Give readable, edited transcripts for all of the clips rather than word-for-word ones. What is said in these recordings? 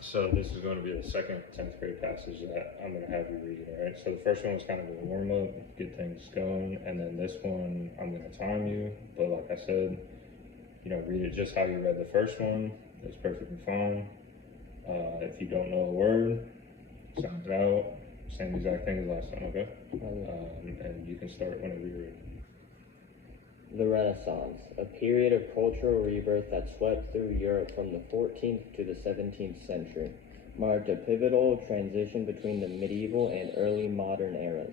So this is going to be the second 10th grade passage that I'm going to have you read, all right? So the first one was kind of a warm up, get things going, and then this one I'm going to time you, but like I said, read it just how you read the first one. It's perfectly fine. If you don't know a word, sound it out. Same exact thing as last time, okay? And you can start whenever you're ready. The Renaissance, a period of cultural rebirth that swept through Europe from the 14th to the 17th century, marked a pivotal transition between the medieval and early modern eras.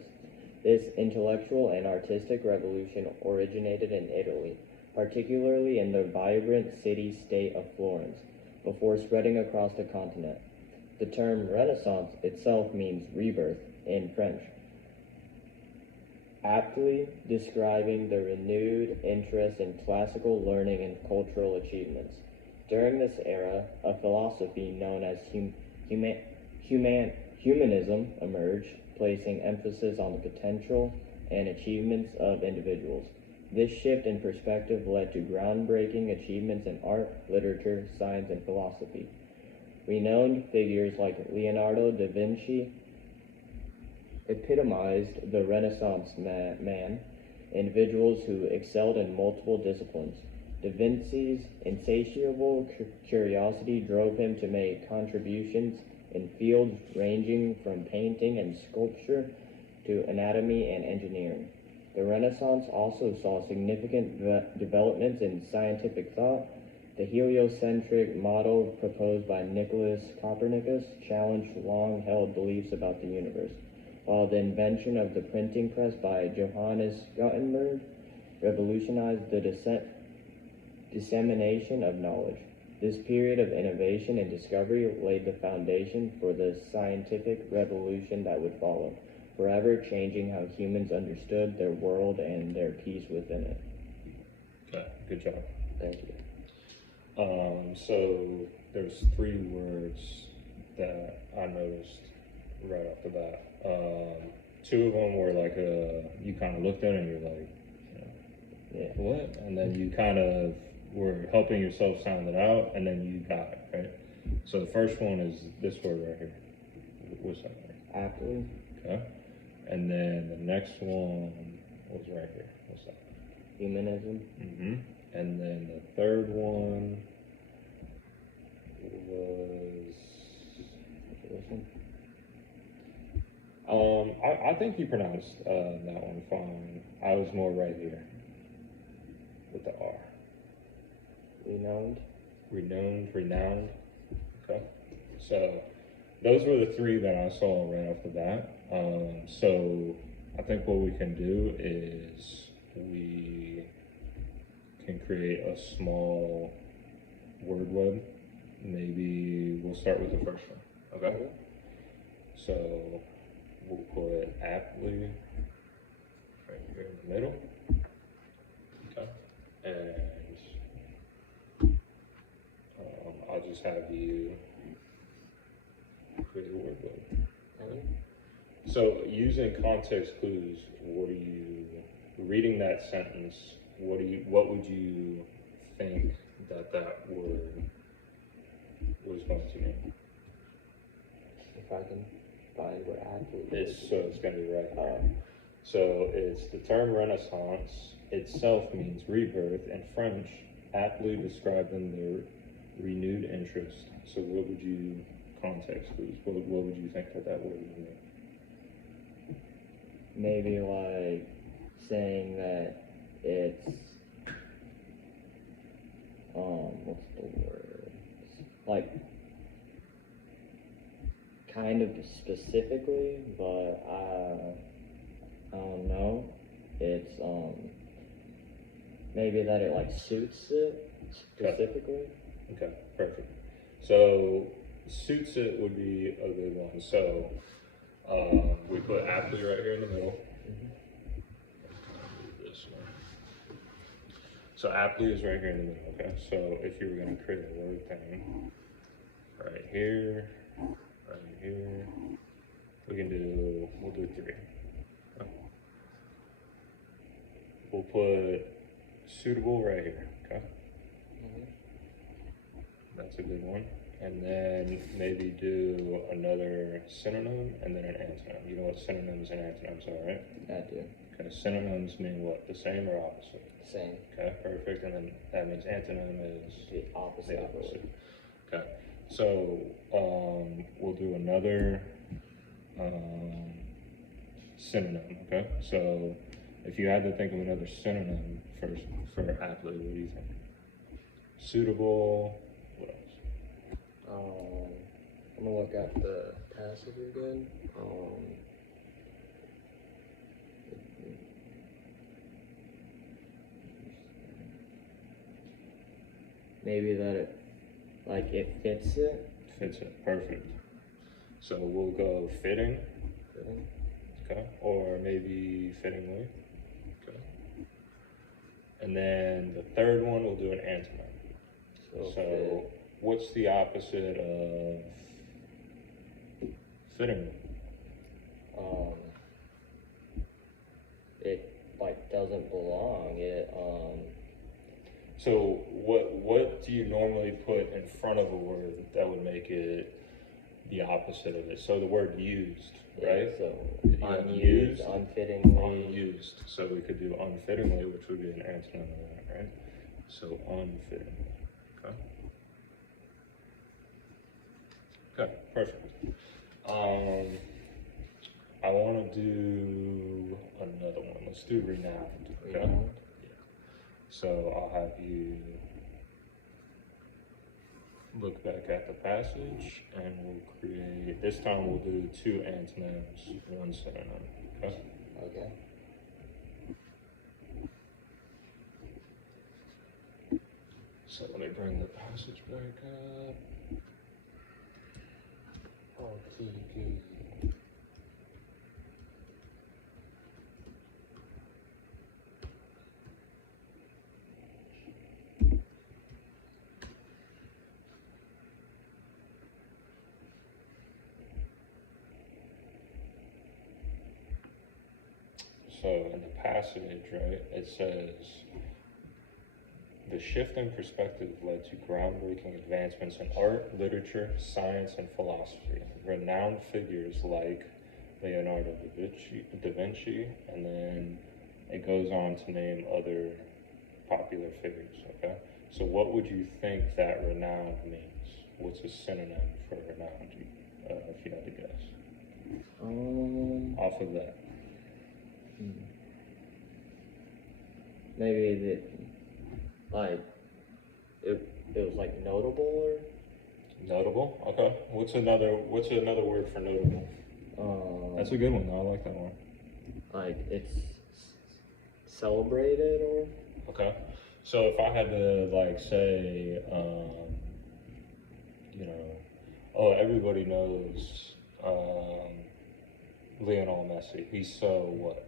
This intellectual and artistic revolution originated in Italy, particularly in the vibrant city-state of Florence, before spreading across the continent. The term Renaissance itself means rebirth in French, aptly describing the renewed interest in classical learning and cultural achievements. During this era, a philosophy known as humanism emerged, placing emphasis on the potential and achievements of individuals. This shift in perspective led to groundbreaking achievements in art, literature, science, and philosophy. Renowned figures like Leonardo da Vinci epitomized the Renaissance man, individuals who excelled in multiple disciplines. Da Vinci's insatiable curiosity drove him to make contributions in fields ranging from painting and sculpture to anatomy and engineering. The Renaissance also saw significant developments in scientific thought. The heliocentric model proposed by Nicholas Copernicus challenged long-held beliefs about the universe, while the invention of the printing press by Johannes Gutenberg revolutionized the dissemination of knowledge. This period of innovation and discovery laid the foundation for the scientific revolution that would follow, forever changing how humans understood their world and their peace within it. Okay, good job. Thank you. So there's 3 words that I noticed right off the bat. 2 of them were like, you kind of looked at it and you're like, Yeah. what? And then you kind of were helping yourself sound it out, and then you got it, right? So the first one is this word right here. What's that word? Aptly. Okay. And then the next one was right here. What's that? Humanism. And then the third one was I think you pronounced that one fine. I was more right here with the R. Renowned. Renowned. Okay. So those were the 3 that I saw right off the bat. So I think what we can do is we can create a small word web. Maybe we'll start with the first one. Okay. So we'll put aptly right here in the middle. Okay. And I'll just have you create a word web. So using context clues, what are you reading that sentence? What would you think that word was going to mean? If I can find where aptly It's going to be right here. So it's the term Renaissance itself means rebirth. In French, aptly describing the renewed interest. So what would you context clues? What would you think that word would mean? Maybe like saying that it's what's the word? Like kind of specifically, but I don't know. It's maybe that it like suits it specifically. Okay, perfect. So suits it would be a good one. So we put aptly right here in the middle. This one. So aptly is right here in the middle, okay? So if you were going to create a word thing, right here, we'll do 3. We'll put suitable right here, okay? That's a good one. and then maybe do another synonym and then an antonym. You know what synonyms and antonyms are, right? I do. Okay, synonyms mean what? The same or opposite? Same. Okay, perfect. And then that means antonym is The opposite. the of the opposite. word. Okay, so we'll do another synonym. Okay, so if you had to think of another synonym for aptly, what do you think? Suitable. What else? I'm gonna look at the passage again. Maybe that it fits it. Fits it. Perfect. So we'll go fitting. Fitting. Okay, or maybe fittingly. Okay. And then the third one, we'll do an antonym. So fit. what's the opposite of fittingly? It doesn't belong. So what do you normally put in front of a word that would make it the opposite of it? So the word used, right? So You have unused, used, unfittingly. Unused. So we could do unfittingly, which would be an antonym of that, right? So unfittingly. Okay. Okay, perfect. I want to do another one. Let's do renowned. Okay. Renowned. So I'll have you look back at the passage and we'll create, this time we'll do 2 antonyms, 1 synonym. Okay? Okay. So let me bring the passage back up. OTP. So in the passage, right, it says, the shift in perspective led to groundbreaking advancements in art, literature, science, and philosophy. Renowned figures like Leonardo da Vinci, and then it goes on to name other popular figures, okay? So what would you think that renowned means? What's a synonym for renowned, if you had to guess? Off of that. Maybe it was notable or Notable, okay. What's another word for notable? That's a good one, I like that one. It's celebrated or Okay. So if I had to say, oh, everybody knows Lionel Messi. He's so what?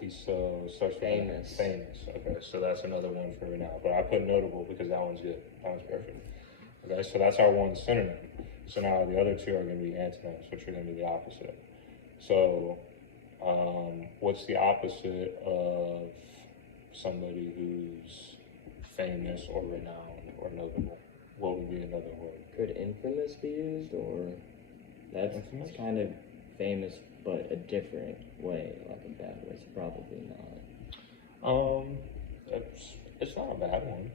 He's so starts with famous. Famous. Okay, so that's another one for now. But I put notable because that one's good. That one's perfect. Okay, so that's our one synonym. So now the other 2 are going to be antonyms, which are going to be the opposite. So, what's the opposite of somebody who's famous or renowned or notable? What would be another word? Could infamous be used, or that's Infamous? kind of famous but a different way, like a bad way, so probably not. It's not a bad one.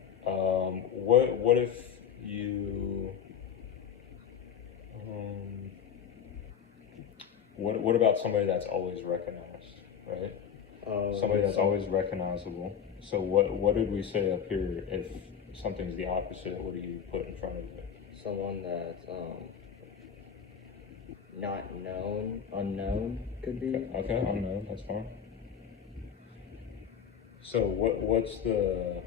What if you, what about somebody that's always recognized, right? Somebody that's always recognizable. So what did we say up here? If something's the opposite, what do you put in front of it? Someone that's not known, unknown could be. Okay, unknown, that's fine. So what's the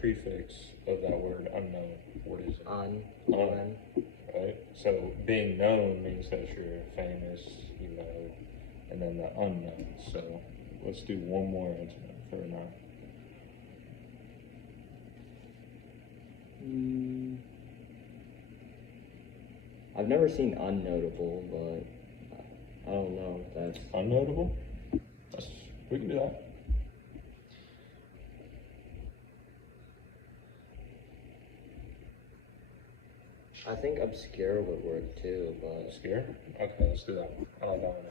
prefix of that word unknown? What is it? Unknown. Right? So being known means that you're famous, and then the unknown. So let's do one more incident for now. I've never seen unnotable, but I don't know if that's Unnotable? We can do that. I think obscure would work too, but Obscure? Okay, let's do that one. I like that one.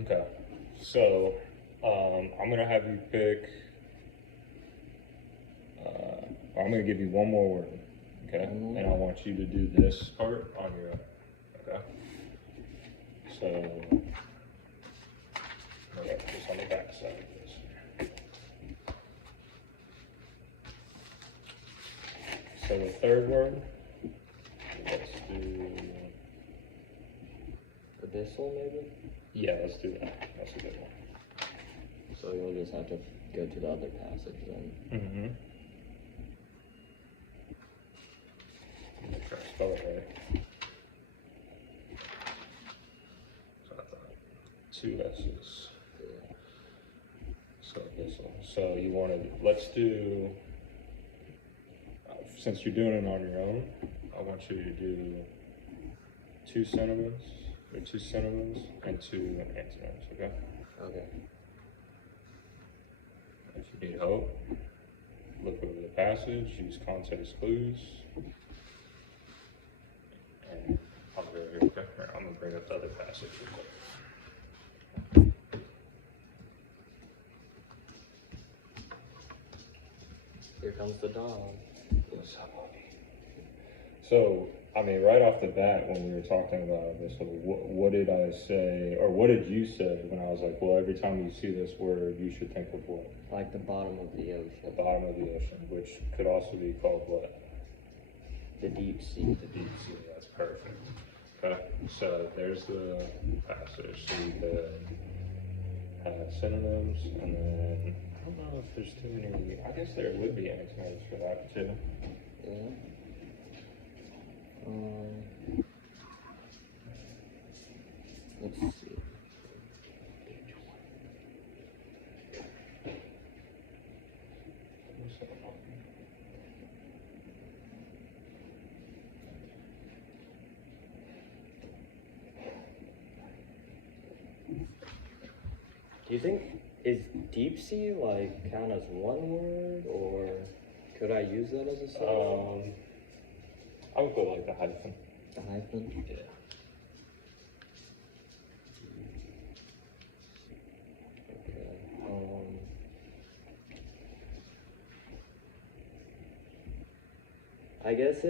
Okay, so I'm gonna have you pick. I'm gonna give you one more word, okay? Mhm. And I want you to do this part on your own, okay? So, okay, just on the back side of this. So the third word, let's do. abyssal maybe? Yeah, let's do that. That's a good one. So you'll just have to go to the other passage then. Mm-hmm. Make sure I spell it right. So I thought 2 S's. Yeah. So this one. So you wanted, let's do, since you're doing it on your own, I want you to do 2 synonyms, or 2 synonyms and 2 antonyms, okay? Okay. If you need help, look over the passage, use context clues. And I'll go here, okay? Here, I'm gonna bring up the other passage real quick. Here comes the dog. So, I mean, right off the bat, when we were talking about this, what did I say, or what did you say when I was like, well, every time you see this word, you should think of what? Like the bottom of the The ocean. bottom of the ocean, which could also be called what? The deep sea. The deep sea. That's perfect. Okay, so there's the passage. So you could have synonyms, and then I don't know if there's too many. I guess there would be antonyms for that too. Yeah. Let's see. Do you think is deep sea like count as one word, or could I use that as a synonym? I would go like the hyphen. The hyphen. Yeah. Okay. I guess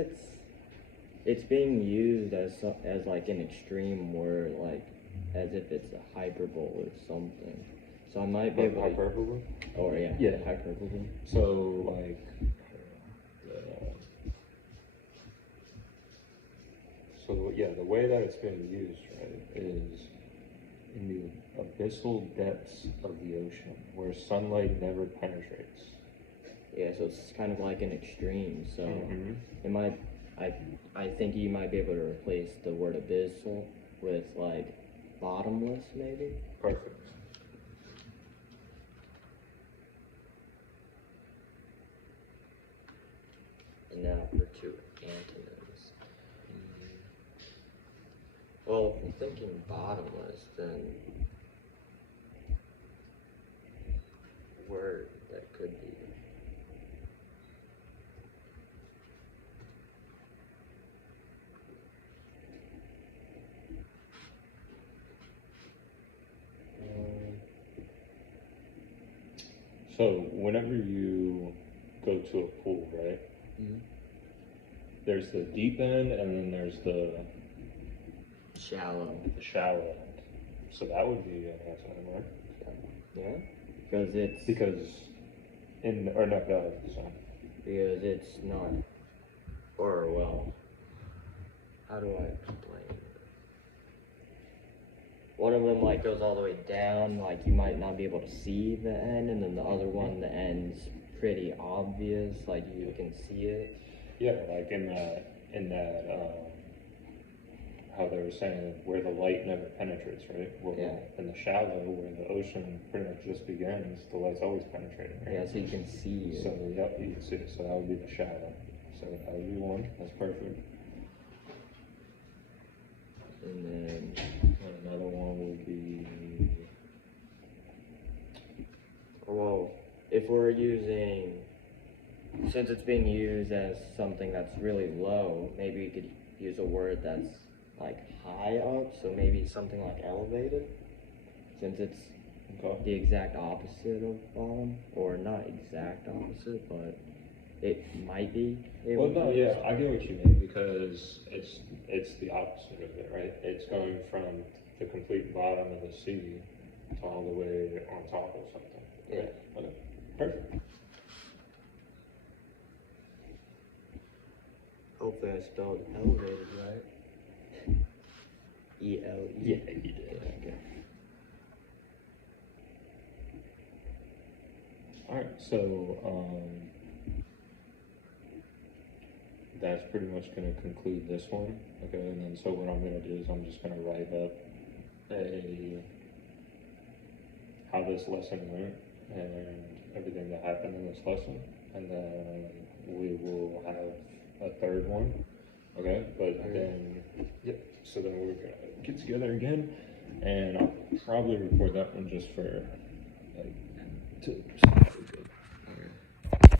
it's being used as like an extreme word, like as if it's a hyperbole or something. So I might be able to, Hyperbole? or yeah, Yeah. hyperbole. So like, the way that it's being used, right, is in the abyssal depths of the ocean, where sunlight never penetrates. Yeah, so it's kind of like an extreme. So Mhm. it might, I think you might be able to replace the word abyssal with like bottomless, maybe. Perfect. And now for 2 antonyms. Well, if we're thinking bottomless, then word that could be. So whenever you go to a pool, right, Mhm. there's the deep end and then there's the Shallow. shallow end. So that would be an antonym, right? Yeah? Because it's Because or no, go ahead, sorry. because it's not, or well, how do I explain it? One of them like goes all the way down, like you might not be able to see the end, and then the other one, the end's pretty obvious, like you can see it. Yeah, like in that, how they were saying where the light never penetrates, right? Where Yeah. In the shallow, where the ocean pretty much just begins, the light's always penetrating, right? Yeah, so you can see it. So, yep, you can see it. So that would be the shallow. So that would be one. That's perfect. And then And another one would be. well, if we're using, since it's being used as something that's really low, maybe we could use a word that's like high up, so maybe something like elevated, since it's Okay. the exact opposite of bottom, or not exact opposite, but it might be. Well, no, yeah, I get what you mean, because it's the opposite of it, right? It's going from the complete bottom of the sea to all the way on top of something. Yeah. Okay, perfect. Hopefully I spelled elevated right. E-L-E. Yeah, you did. Okay. Alright, so, that's pretty much gonna conclude this one, okay, and then, so what I'm gonna do is I'm just gonna write up how this lesson went, and everything that happened in this lesson, and then we will have a third one, okay, but then, yep, so then we're gonna get together again, and I'll probably record that one just for, like, to